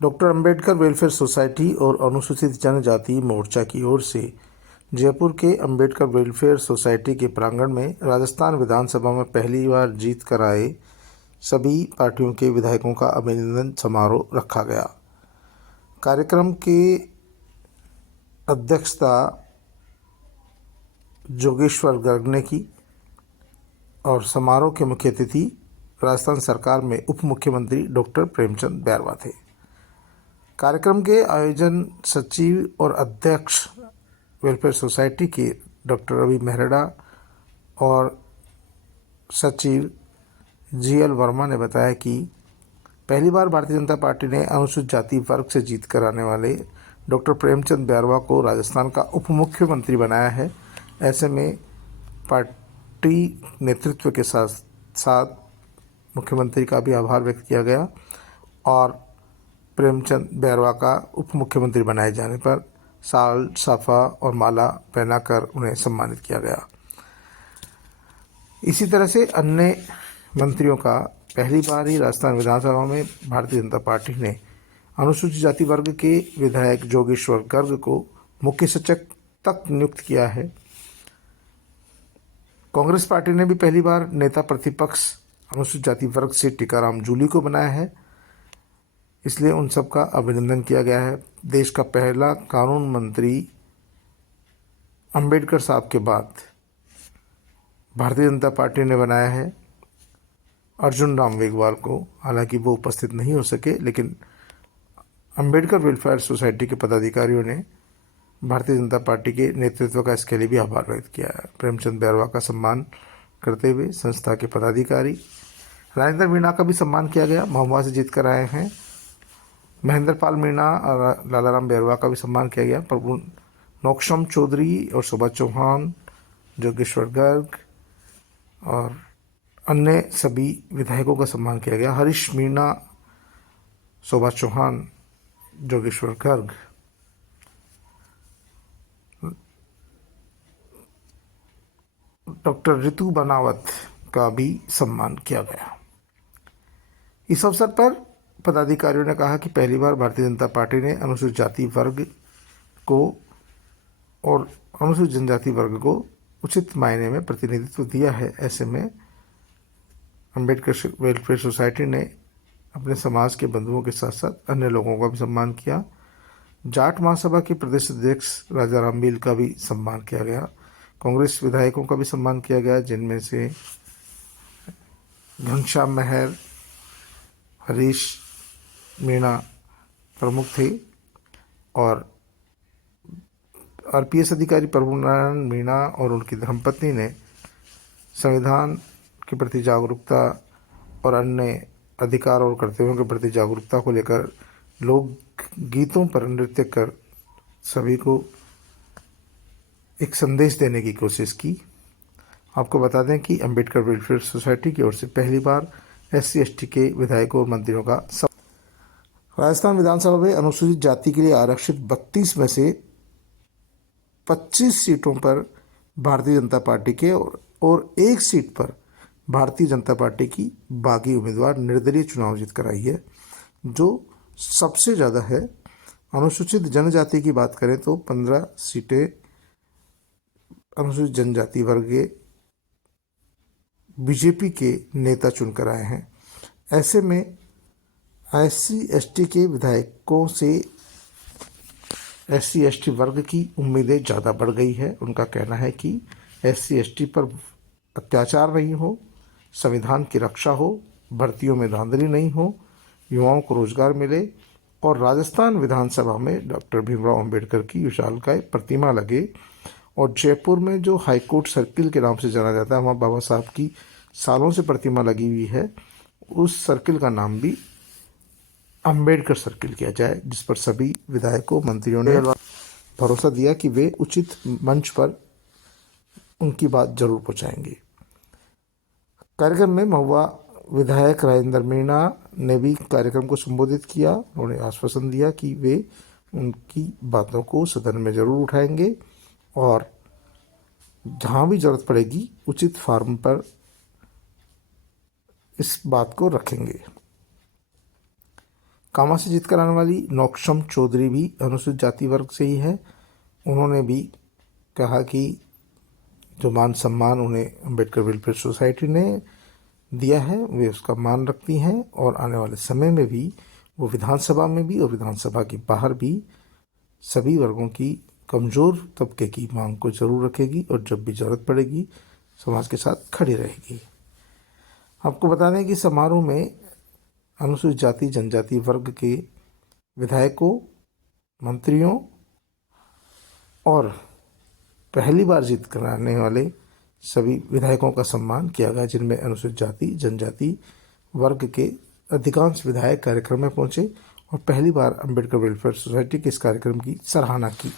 Doctor Ambedkar welfare society और अनुसूचित जनजाति मोर्चा की ओर से जयपुर के अंबेडकर वेलफेयर सोसाइटी के प्रांगण में राजस्थान विधानसभा में पहली बार जीत कर आए सभी पार्टियों के विधायकों का अभिनंदन समारोह रखा गया। कार्यक्रम की अध्यक्षता जोगेश्वर गर्ग ने की और समारोह के मुख्य अतिथि राजस्थान सरकार में उप मुख्यमंत्री डॉक्टर प्रेमचंद बैरवा थे। कार्यक्रम के आयोजन सचिव और अध्यक्ष वेलफेयर सोसाइटी के डॉक्टर रवि मेहरड़ा और सचिव जीएल वर्मा ने बताया कि पहली बार भारतीय जनता पार्टी ने अनुसूचित जाति वर्ग से जीत कर आने वाले डॉक्टर प्रेमचंद बैरवा को राजस्थान का उप मुख्यमंत्री बनाया है। ऐसे में पार्टी नेतृत्व के साथ साथ मुख्यमंत्री का भी आभार व्यक्त किया गया और प्रेमचंद बैरवा का उप मुख्यमंत्री बनाए जाने पर साल, साफा और माला पहनाकर उन्हें सम्मानित किया गया। इसी तरह से अन्य मंत्रियों का पहली बार ही राजस्थान विधानसभा में भारतीय जनता पार्टी ने अनुसूचित जाति वर्ग के विधायक जोगेश्वर गर्ग को मुख्य सचेतक तक नियुक्त किया है। कांग्रेस पार्टी ने भी पहली बार नेता प्रतिपक्ष अनुसूचित जाति वर्ग से टीकाराम जूली को बनाया है, इसलिए उन सब का अभिनंदन किया गया है। देश का पहला कानून मंत्री अंबेडकर साहब के बाद भारतीय जनता पार्टी ने बनाया है अर्जुन राम मेघवाल को। हालांकि वो उपस्थित नहीं हो सके, लेकिन अंबेडकर वेलफेयर सोसाइटी के पदाधिकारियों ने भारतीय जनता पार्टी के नेतृत्व का इसके लिए भी आभार व्यक्त किया है। प्रेमचंद बैरवा का सम्मान करते हुए संस्था के पदाधिकारी राजेंद्र मीणा का भी सम्मान किया गया। महुआ से जीत कर आए हैं महेंद्र पाल मीणा और लालाराम बैरवा का भी सम्मान किया गया। प्रभु नौक्षम चौधरी और शोभा चौहान, जोगेश्वर गर्ग और अन्य सभी विधायकों का सम्मान किया गया। हरीश मीणा, शोभा चौहान, जोगेश्वर गर्ग, डॉक्टर रितु बनावत का भी सम्मान किया गया। इस अवसर पर पदाधिकारियों ने कहा कि पहली बार भारतीय जनता पार्टी ने अनुसूचित जाति वर्ग को और अनुसूचित जनजाति वर्ग को उचित मायने में प्रतिनिधित्व दिया है। ऐसे में अंबेडकर वेलफेयर सोसाइटी ने अपने समाज के बंधुओं के साथ साथ अन्य लोगों का भी सम्मान किया। जाट महासभा के प्रदेश अध्यक्ष राजा रामबील का भी सम्मान किया गया। कांग्रेस विधायकों का भी सम्मान किया गया, जिनमें से घनश्याम महर, हरीश मीणा प्रमुख थे और आरपीएस अधिकारी प्रभुनारायण मीणा और उनकी धर्मपत्नी ने संविधान के प्रति जागरूकता और अन्य अधिकार और कर्तव्यों के प्रति जागरूकता को लेकर लोक गीतों पर नृत्य कर सभी को एक संदेश देने की कोशिश की। आपको बता दें कि अंबेडकर वेलफेयर सोसाइटी की ओर से पहली बार SC/ST के विधायकों और मंत्रियों का राजस्थान विधानसभा में अनुसूचित जाति के लिए आरक्षित 32 में से 25 सीटों पर भारतीय जनता पार्टी के और एक सीट पर भारतीय जनता पार्टी की बागी उम्मीदवार निर्दलीय चुनाव जीत कर आई है, जो सबसे ज़्यादा है। अनुसूचित जनजाति की बात करें तो 15 सीटें अनुसूचित जनजाति वर्ग के बीजेपी के नेता चुनकर आए हैं। ऐसे में SC/ST के विधायकों से SC/ST वर्ग की उम्मीदें ज़्यादा बढ़ गई है। उनका कहना है कि SC/ST पर अत्याचार नहीं हो, संविधान की रक्षा हो, भर्तियों में धांधली नहीं हो, युवाओं को रोजगार मिले और राजस्थान विधानसभा में डॉक्टर भीमराव अंबेडकर की विशालकाय प्रतिमा लगे। और जयपुर में जो हाईकोर्ट सर्किल के नाम से जाना जाता है, वहाँ बाबा साहब की सालों से प्रतिमा लगी हुई है, उस सर्किल का नाम भी अंबेडकर सर्किल किया जाए, जिस पर सभी विधायकों मंत्रियों ने भरोसा दिया कि वे उचित मंच पर उनकी बात जरूर पहुंचाएंगे। कार्यक्रम में महुआ विधायक राजेंद्र मीणा ने भी कार्यक्रम को संबोधित किया। उन्होंने आश्वासन दिया कि वे उनकी बातों को सदन में जरूर उठाएंगे और जहाँ भी जरूरत पड़ेगी उचित फार्म पर इस बात को रखेंगे। कामा से जीत कर आने वाली नौक्षम चौधरी भी अनुसूचित जाति वर्ग से ही है। उन्होंने भी कहा कि जो मान सम्मान उन्हें अम्बेडकर वेलफेयर सोसाइटी ने दिया है वे उसका मान रखती हैं और आने वाले समय में भी वो विधानसभा में भी और विधानसभा के बाहर भी सभी वर्गों की कमज़ोर तबके की मांग को जरूर रखेगी और जब भी ज़रूरत पड़ेगी समाज के साथ खड़ी रहेगी। आपको बता दें कि समारोह में अनुसूचित जाति जनजाति वर्ग के विधायकों, मंत्रियों और पहली बार जीत कर आने वाले सभी विधायकों का सम्मान किया गया, जिनमें अनुसूचित जाति जनजाति वर्ग के अधिकांश विधायक कार्यक्रम में पहुंचे और पहली बार अम्बेडकर वेलफेयर सोसाइटी के इस कार्यक्रम की सराहना की।